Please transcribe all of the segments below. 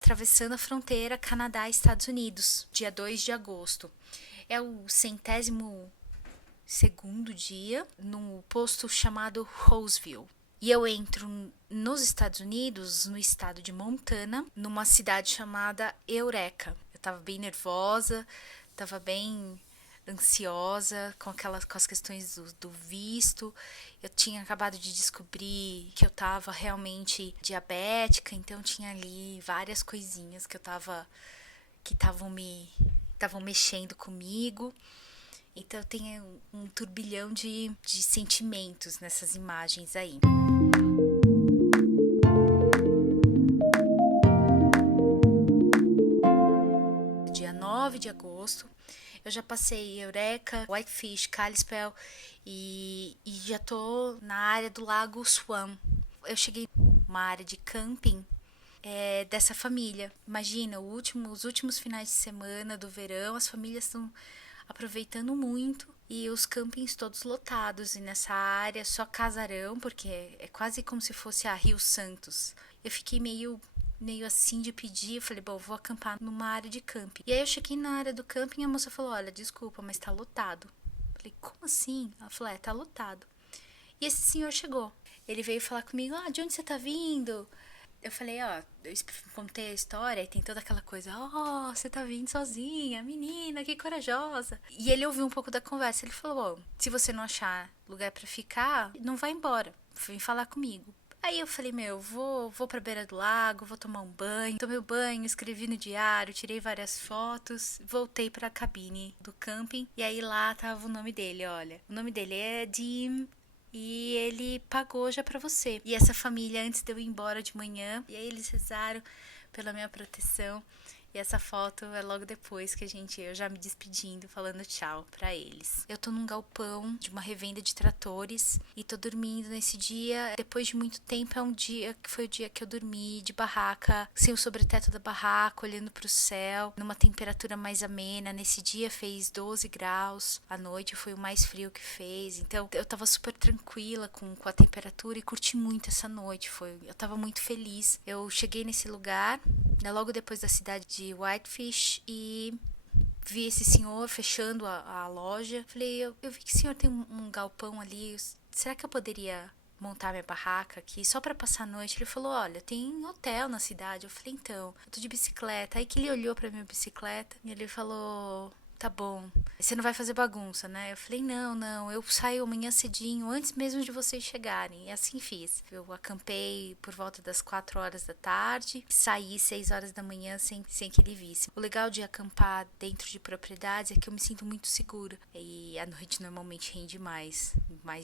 atravessando a fronteira Canadá-Estados Unidos, dia 2 de agosto. É o 102º dia no posto chamado Roseville. E eu entro nos Estados Unidos, no estado de Montana, numa cidade chamada Eureka. Eu tava bem nervosa, tava bem ansiosa com as questões do visto. Eu tinha acabado de descobrir que eu tava realmente diabética, então tinha ali várias coisinhas que estavam mexendo comigo. Então eu tenho um turbilhão de sentimentos nessas imagens aí. Dia 9 de agosto, eu já passei Eureka, Whitefish, Kalispell e já tô na área do Lago Swan. Eu cheguei numa área de camping dessa família. Imagina, os últimos finais de semana do verão, as famílias estão aproveitando muito e os campings todos lotados. E nessa área só casarão, porque é quase como se fosse a Rio Santos. Eu fiquei meio assim de pedir, eu falei, bom, vou acampar numa área de camping. E aí eu cheguei na área do camping e a moça falou, olha, desculpa, mas tá lotado. Eu falei, como assim? Ela falou, tá lotado. E esse senhor chegou. Ele veio falar comigo, de onde você tá vindo? Eu falei, eu contei a história e tem toda aquela coisa, você tá vindo sozinha, menina, que corajosa. E ele ouviu um pouco da conversa, ele falou, se você não achar lugar pra ficar, não vai embora, vem falar comigo. Aí eu falei, vou pra beira do lago, vou tomar um banho. Tomei o banho, escrevi no diário, tirei várias fotos, voltei pra cabine do camping. E aí lá tava o nome dele, olha. O nome dele é Jim e ele pagou já pra você. E essa família, antes de eu ir embora de manhã, e aí eles rezaram pela minha proteção. E essa foto é logo depois que eu já me despedindo, falando tchau pra eles. Eu tô num galpão de uma revenda de tratores e tô dormindo nesse dia. Depois de muito tempo, foi o dia que eu dormi de barraca, sem o sobreteto da barraca, olhando pro céu, numa temperatura mais amena. Nesse dia fez 12 graus, à noite foi o mais frio que fez. Então eu tava super tranquila com a temperatura e curti muito essa noite. Eu tava muito feliz. Eu cheguei nesse lugar, logo depois da cidade de Whitefish, e vi esse senhor fechando a loja. Falei, eu vi que o senhor tem um galpão ali, será que eu poderia montar minha barraca aqui só pra passar a noite? Ele falou, olha, tem hotel na cidade. Eu falei, então, eu tô de bicicleta. Aí que ele olhou pra minha bicicleta e ele falou, tá bom, você não vai fazer bagunça, né? Eu falei, não, eu saio amanhã cedinho, antes mesmo de vocês chegarem. E assim fiz. Eu acampei por volta das 4 horas da tarde, saí 6 horas da manhã sem que ele visse. O legal de acampar dentro de propriedades é que eu me sinto muito segura. E a noite normalmente rende mais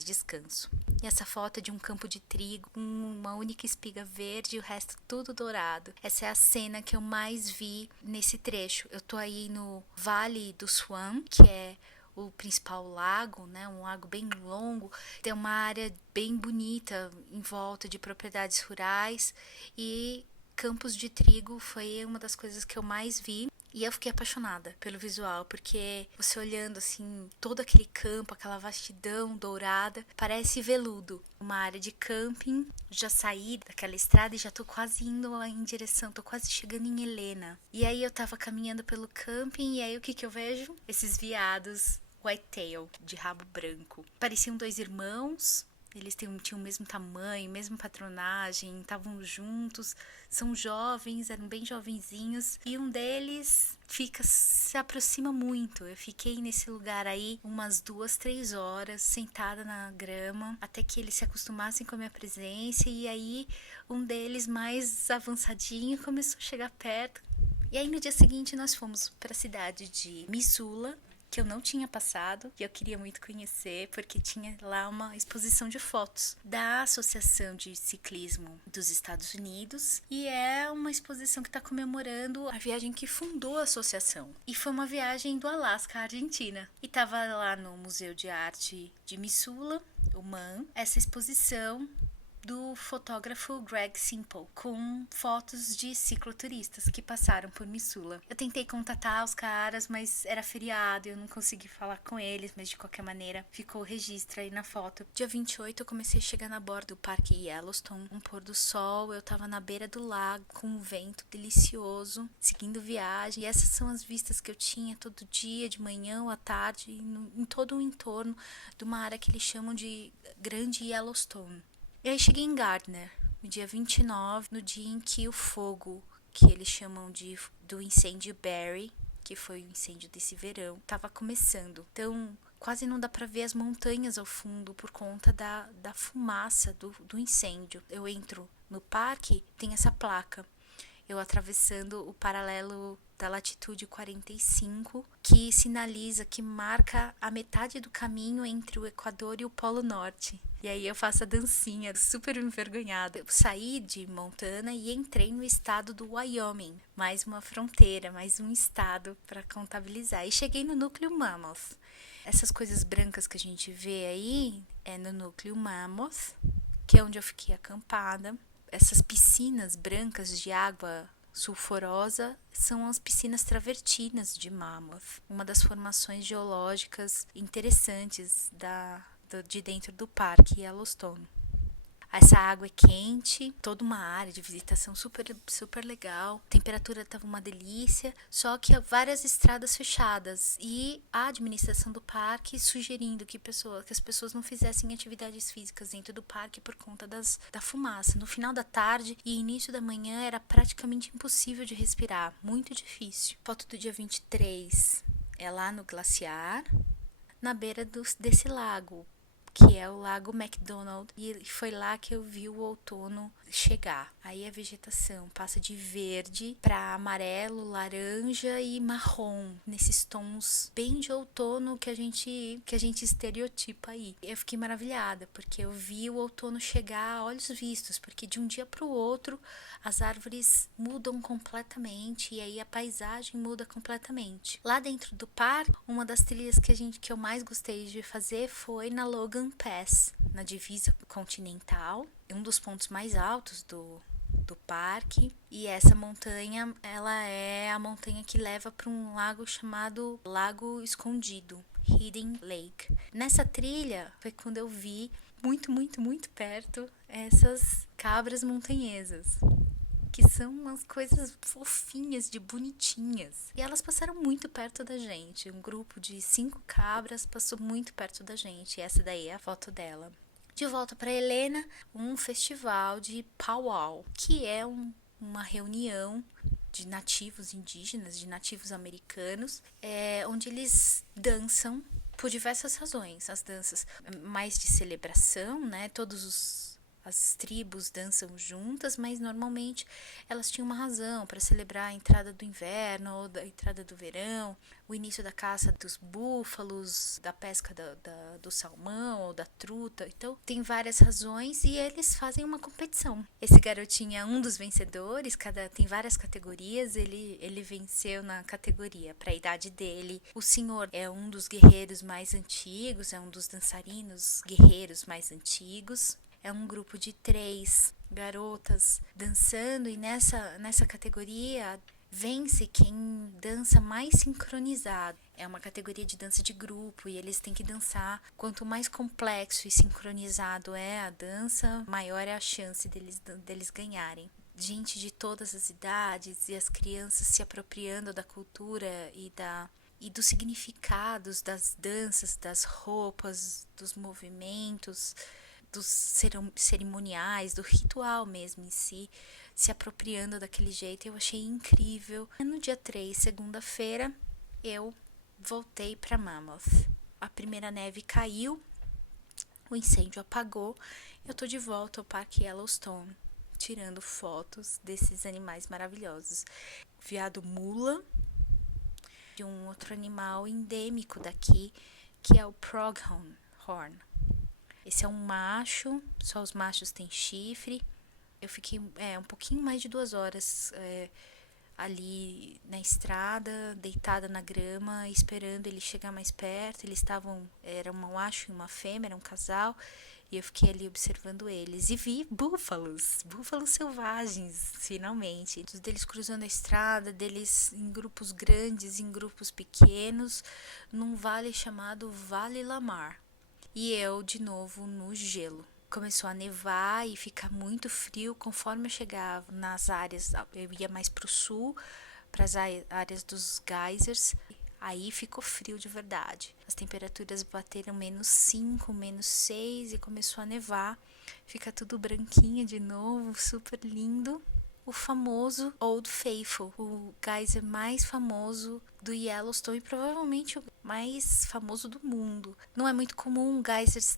descanso. E essa foto é de um campo de trigo, com uma única espiga verde e o resto tudo dourado. Essa é a cena que eu mais vi nesse trecho. Eu tô aí no Vale do Swan, que é o principal lago, né? Um lago bem longo. Tem uma área bem bonita em volta de propriedades rurais e campos de trigo foi uma das coisas que eu mais vi. E eu fiquei apaixonada pelo visual, porque você olhando assim, todo aquele campo, aquela vastidão dourada, parece veludo. Uma área de camping, já saí daquela estrada e já tô quase indo em direção, tô quase chegando em Helena. E aí eu tava caminhando pelo camping e aí o que eu vejo? Esses veados whitetail, de rabo branco. Pareciam dois irmãos. Eles tinham o mesmo tamanho, mesma patronagem, estavam juntos, são jovens, eram bem jovenzinhos. E um deles se aproxima muito. Eu fiquei nesse lugar aí umas 2, 3 horas, sentada na grama, até que eles se acostumassem com a minha presença. E aí um deles, mais avançadinho, começou a chegar perto. E aí no dia seguinte nós fomos para a cidade de Missoula, que eu não tinha passado, e eu queria muito conhecer, porque tinha lá uma exposição de fotos da Associação de Ciclismo dos Estados Unidos, e é uma exposição que está comemorando a viagem que fundou a associação. E foi uma viagem do Alasca à Argentina. E estava lá no Museu de Arte de Missoula, o MAM, essa exposição do fotógrafo Greg Simple, com fotos de cicloturistas que passaram por Missoula. Eu tentei contatar os caras, mas era feriado e eu não consegui falar com eles, mas de qualquer maneira ficou o registro aí na foto. Dia 28 eu comecei a chegar na borda do Parque Yellowstone, um pôr do sol, eu tava na beira do lago com um vento delicioso, seguindo viagem, e essas são as vistas que eu tinha todo dia, de manhã ou à tarde, em todo o entorno de uma área que eles chamam de Grande Yellowstone. E aí cheguei em Gardner, no dia 29, no dia em que o fogo, que eles chamam do incêndio Barry, que foi o incêndio desse verão, estava começando. Então, quase não dá para ver as montanhas ao fundo por conta da fumaça do incêndio. Eu entro no parque, tem essa placa. Eu atravessando o paralelo da latitude 45, que sinaliza, que marca a metade do caminho entre o Equador e o Polo Norte. E aí eu faço a dancinha, super envergonhada. Eu saí de Montana e entrei no estado do Wyoming. Mais uma fronteira, mais um estado para contabilizar. E cheguei no núcleo Mammoth. Essas coisas brancas que a gente vê aí é no núcleo Mammoth, que é onde eu fiquei acampada. Essas piscinas brancas de água sulfurosa são as piscinas travertinas de Mammoth, uma das formações geológicas interessantes de dentro do Parque Yellowstone. Essa água é quente, toda uma área de visitação super legal. A temperatura estava uma delícia, só que há várias estradas fechadas e a administração do parque sugerindo que as pessoas não fizessem atividades físicas dentro do parque por conta da fumaça. No final da tarde e início da manhã era praticamente impossível de respirar, muito difícil. Foto do dia 23 é lá no glaciar, na beira desse lago, que é o Lago McDonald, e foi lá que eu vi o outono chegar. Aí a vegetação passa de verde para amarelo, laranja e marrom, nesses tons bem de outono que a gente estereotipa aí. Eu fiquei maravilhada, porque eu vi o outono chegar a olhos vistos, porque de um dia para o outro as árvores mudam completamente e aí a paisagem muda completamente. Lá dentro do parque, uma das trilhas que eu mais gostei de fazer foi na Logan Pass, na divisa continental, um dos pontos mais altos do parque. E essa montanha, ela é a montanha que leva para um lago chamado Lago Escondido, Hidden Lake. Nessa trilha foi quando eu vi muito perto essas cabras montanhesas, que são umas coisas fofinhas, de bonitinhas. E elas passaram muito perto da gente. Um grupo de 5 cabras passou muito perto da gente. E essa daí é a foto dela. De volta para Helena, um festival de powwow, que é uma reunião de nativos indígenas, de nativos americanos, onde eles dançam por diversas razões. As danças mais de celebração, né? As tribos dançam juntas, mas normalmente elas tinham uma razão para celebrar a entrada do inverno ou da entrada do verão, o início da caça dos búfalos, da pesca do salmão ou da truta. Então, tem várias razões e eles fazem uma competição. Esse garotinho é um dos vencedores, tem várias categorias, ele venceu na categoria para a idade dele. O senhor é um dos guerreiros mais antigos, é um dos dançarinos guerreiros mais antigos. É um grupo de 3 garotas dançando e nessa categoria vence quem dança mais sincronizado. É uma categoria de dança de grupo e eles têm que dançar. Quanto mais complexo e sincronizado é a dança, maior é a chance deles ganharem. Gente de todas as idades e as crianças se apropriando da cultura e dos significados das danças, das roupas, dos movimentos, dos cerimoniais, do ritual mesmo em si, se apropriando daquele jeito. Eu achei incrível. No dia 3, segunda-feira, eu voltei para Mammoth. A primeira neve caiu, o incêndio apagou, eu tô de volta ao Parque Yellowstone, tirando fotos desses animais maravilhosos. Veado mula, de um outro animal endêmico daqui, que é o pronghorn. Esse é um macho, só os machos têm chifre. Eu fiquei um pouquinho mais de 2 horas ali na estrada, deitada na grama, esperando ele chegar mais perto. Eles era um macho e uma fêmea, era um casal. E eu fiquei ali observando eles e vi búfalos selvagens, finalmente. Todos deles cruzando a estrada, deles em grupos grandes, em grupos pequenos, num vale chamado Vale Lamar. E eu, de novo, no gelo. Começou a nevar e ficar muito frio conforme eu chegava nas áreas. Eu ia mais para o sul, para as áreas dos geysers. Aí ficou frio de verdade. As temperaturas bateram -5, -6 e começou a nevar. Fica tudo branquinho de novo, super lindo. O famoso Old Faithful, o geyser mais famoso do Yellowstone e provavelmente o mais famoso do mundo. Não é muito comum geysers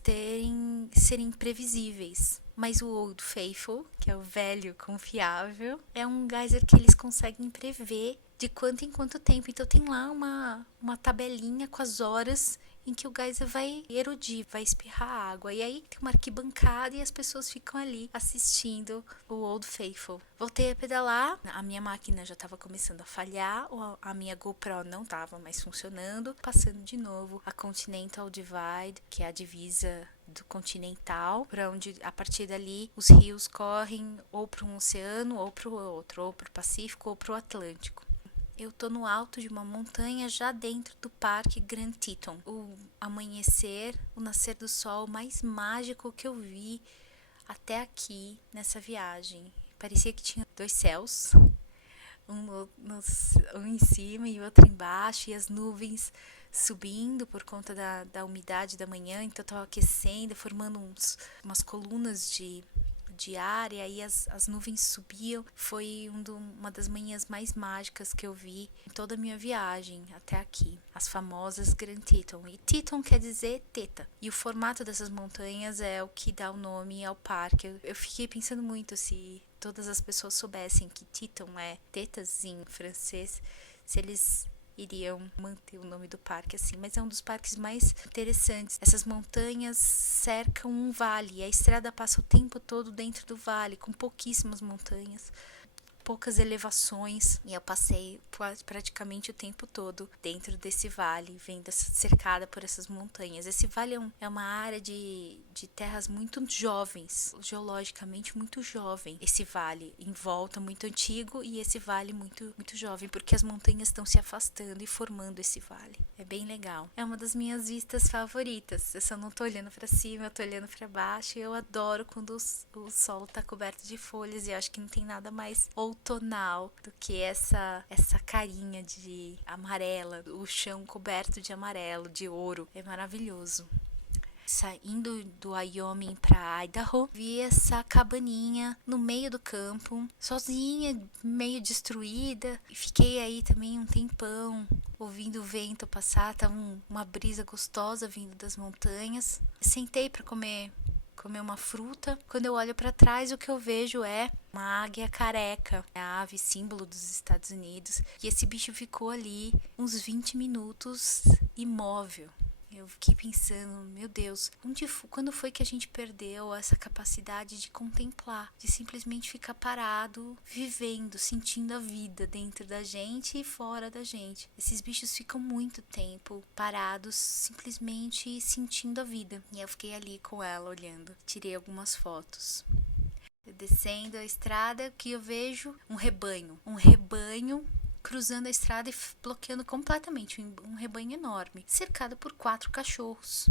serem previsíveis, mas o Old Faithful, que é o velho confiável, é um geyser que eles conseguem prever de quanto em quanto tempo. Então tem lá uma tabelinha com as horas em que o geyser vai erudir, vai espirrar água. E aí tem uma arquibancada e as pessoas ficam ali assistindo o Old Faithful. Voltei a pedalar, a minha máquina já estava começando a falhar, a minha GoPro não estava mais funcionando. Passando de novo a Continental Divide, que é a divisa do continental, para onde a partir dali os rios correm ou para um oceano ou para o outro, ou para o Pacífico ou para o Atlântico. Eu tô no alto de uma montanha já dentro do Parque Grand Teton. O amanhecer, o nascer do sol mais mágico que eu vi até aqui nessa viagem. Parecia que tinha dois céus, um em cima e outro embaixo, e as nuvens subindo por conta da umidade da manhã, então estava aquecendo, formando umas colunas de ar, e aí as nuvens subiam. Foi uma das manhãs mais mágicas que eu vi em toda a minha viagem até aqui. As famosas Grand Teton. E Teton quer dizer teta. E o formato dessas montanhas é o que dá o nome ao parque. Eu fiquei pensando muito se todas as pessoas soubessem que Teton é tetas em francês, se eles iriam manter o nome do parque assim, mas é um dos parques mais interessantes. Essas montanhas cercam um vale, e a estrada passa o tempo todo dentro do vale, com pouquíssimas montanhas, poucas elevações, e eu passei praticamente o tempo todo dentro desse vale, cercada por essas montanhas. Esse vale é uma área de terras muito jovens, geologicamente muito jovem. Esse vale em volta muito antigo e esse vale muito, muito jovem, porque as montanhas estão se afastando e formando esse vale. É bem legal. É uma das minhas vistas favoritas. Eu só não tô olhando para cima, eu tô olhando para baixo, e eu adoro quando o solo tá coberto de folhas, e eu acho que não tem nada mais outonal do que essa carinha de amarela, o chão coberto de amarelo, de ouro. É maravilhoso. Saindo do Wyoming para Idaho, vi essa cabaninha no meio do campo, sozinha, meio destruída, e fiquei aí também um tempão, ouvindo o vento passar. Tava uma brisa gostosa vindo das montanhas. Sentei para comer uma fruta. Quando eu olho para trás, o que eu vejo é uma águia careca, a ave símbolo dos Estados Unidos, e esse bicho ficou ali uns 20 minutos imóvel. Eu fiquei pensando, meu Deus, quando foi que a gente perdeu essa capacidade de contemplar, de simplesmente ficar parado, vivendo, sentindo a vida dentro da gente e fora da gente? Esses bichos ficam muito tempo parados, simplesmente sentindo a vida. E eu fiquei ali com ela, olhando. Tirei algumas fotos. Descendo a estrada, que eu vejo um rebanho cruzando a estrada e bloqueando completamente, um rebanho enorme, cercado por 4 cachorros.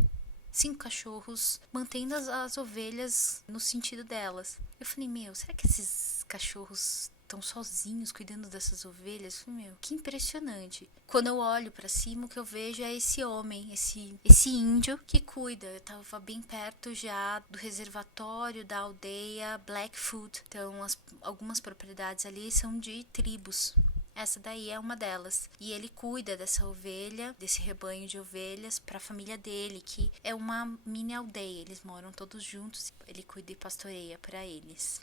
5 cachorros, mantendo as ovelhas no sentido delas. Eu falei, será que esses cachorros estão sozinhos cuidando dessas ovelhas? Que impressionante. Quando eu olho para cima, o que eu vejo é esse homem, esse índio que cuida. Eu estava bem perto já do reservatório da aldeia Blackfoot. Então, algumas propriedades ali são de tribos. Essa daí é uma delas. E ele cuida dessa ovelha, desse rebanho de ovelhas, para a família dele, que é uma mini aldeia. Eles moram todos juntos. Ele cuida e pastoreia para eles.